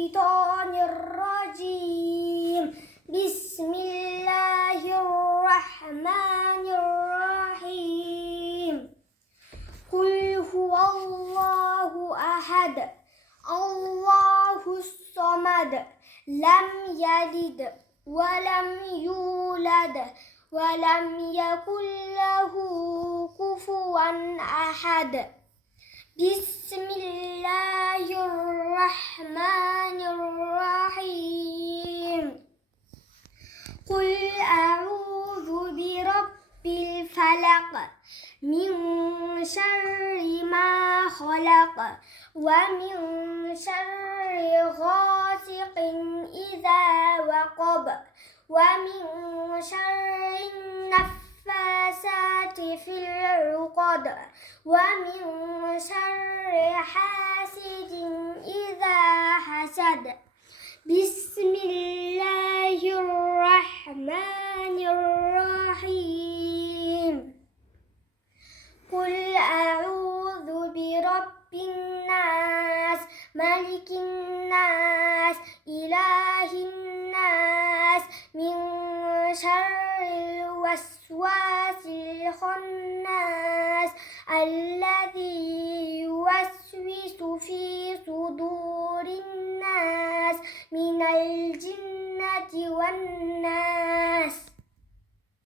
الشيطان الرجيم. بسم الله الرحمن الرحيم. قل هو الله أحد الله الصمد لم يلد ولم يولد ولم يكن له كفوا أحد. بسم الله الرحمن الرحيم. قل أعوذ برب الفلق من شر ما خلق ومن شر غاسق إذا وقب ومن شر النفاثات في العقد ومن شر حاسد إذا حسد. بسم الله الرحمن الرحيم. قل أعوذ برب الناس ملك الناس إله الناس من شر الوسواس الخناس الذي يوسوس في صدور الناس من الجنة والناس.